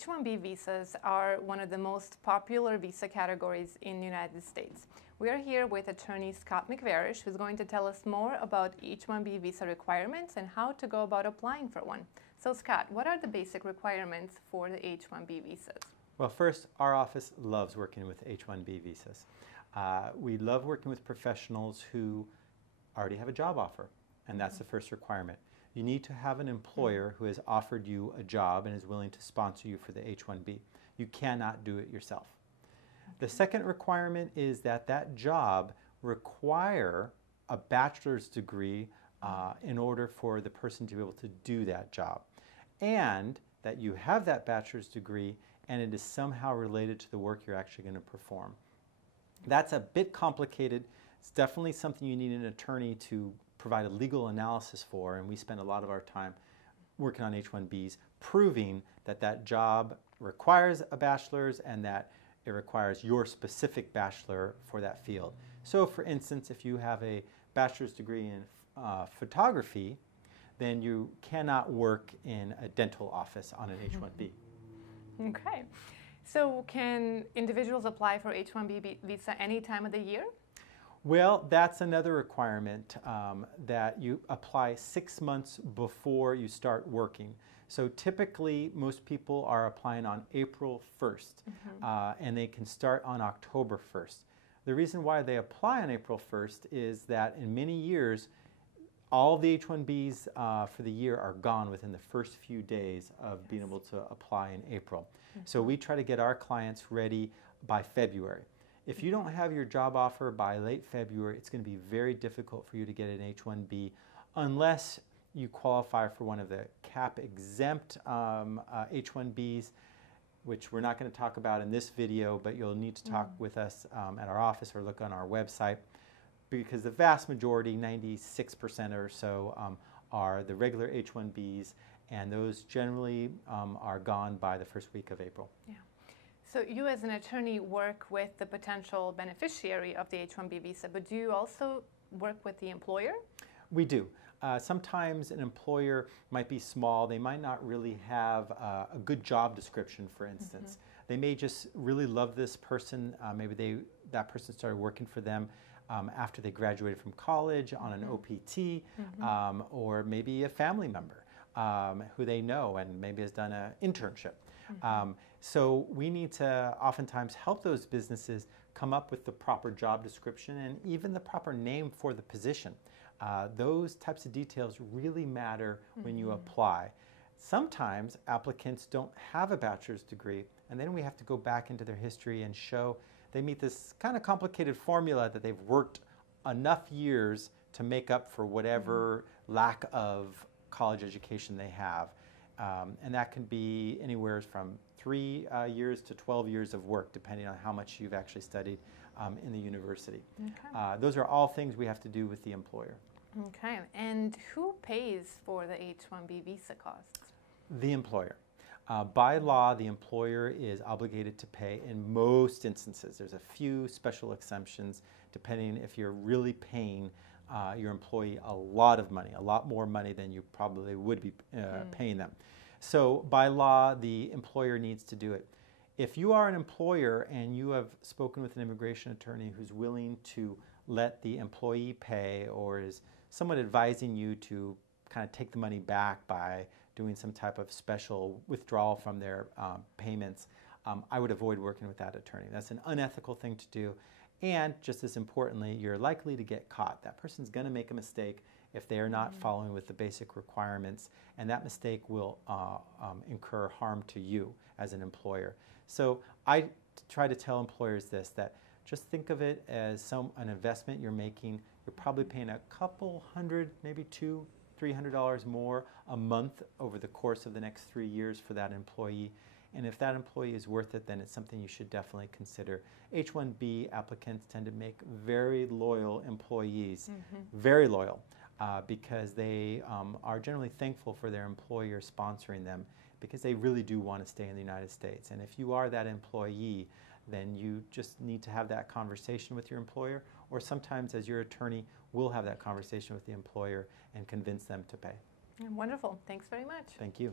H-1B visas are one of the most popular visa categories in the United States. We are here with attorney Scott McVarish, who's going to tell us more about H-1B visa requirements and how to go about applying for one. So Scott, what are the basic requirements for the H-1B visas? Well, first, our office loves working with H-1B visas. We love working with professionals who already have a job offer, and that's the first requirement. You need to have an employer who has offered you a job and is willing to sponsor you for the H-1B. You cannot do it yourself. The second requirement is that that job require a bachelor's degree in order for the person to be able to do that job, and that you have that bachelor's degree and it is somehow related to the work you're actually going to perform. That's a bit complicated. It's definitely something you need an attorney to provide a legal analysis for, and we spend a lot of our time working on H-1Bs, proving that that job requires a bachelor's and that it requires your specific bachelor for that field. So for instance, if you have a bachelor's degree in photography, then you cannot work in a dental office on an H-1B. Okay. So can individuals apply for H-1B visa any time of the year? Well, that's another requirement, that you apply 6 months before you start working. So typically, most people are applying on April 1st, and they can start on October 1st. The reason why they apply on April 1st is that in many years, all the H-1Bs for the year are gone within the first few days of being able to apply in April. So we try to get our clients ready by February. If you don't have your job offer by late February, it's going to be very difficult for you to get an H-1B unless you qualify for one of the cap-exempt H-1Bs, which we're not going to talk about in this video, but you'll need to talk with us at our office or look on our website, because the vast majority, 96% or so, are the regular H-1Bs, and those generally are gone by the first week of April. Yeah. So you as an attorney work with the potential beneficiary of the H-1B visa, but do you also work with the employer? We do. Sometimes an employer might be small. They might not really have a good job description, for instance. They may just really love this person. Maybe that person started working for them after they graduated from college on an OPT, or maybe a family member who they know and maybe has done an internship. So we need to oftentimes help those businesses come up with the proper job description and even the proper name for the position. Those types of details really matter when you apply. Sometimes applicants don't have a bachelor's degree, and then we have to go back into their history and show they meet this kind of complicated formula that they've worked enough years to make up for whatever lack of college education they have. And that can be anywhere from 3 years to 12 years of work, depending on how much you've actually studied in the university. Those are all things we have to do with the employer. Okay. And who pays for the H-1B visa costs? The employer. By law, the employer is obligated to pay in most instances. There's a few special exemptions, depending if you're really paying your employee a lot of money, a lot more money than you probably would be paying them. So by law, the employer needs to do it. If you are an employer and you have spoken with an immigration attorney who's willing to let the employee pay, or is somewhat advising you to kind of take the money back by doing some type of special withdrawal from their payments, I would avoid working with that attorney. That's an unethical thing to do. And just as importantly, you're likely to get caught. That person's going to make a mistake if they are not following with the basic requirements, and that mistake will incur harm to you as an employer. So I try to tell employers this, that just think of it as an investment you're making. You're probably paying a couple hundred, maybe $200–300 more a month over the course of the next 3 years for that employee. And if that employee is worth it, then it's something you should definitely consider. H-1B applicants tend to make very loyal employees, very loyal, because they are generally thankful for their employer sponsoring them, because they really do want to stay in the United States. And if you are that employee, then you just need to have that conversation with your employer, or sometimes as your attorney will have that conversation with the employer and convince them to pay. Wonderful. Thanks very much. Thank you.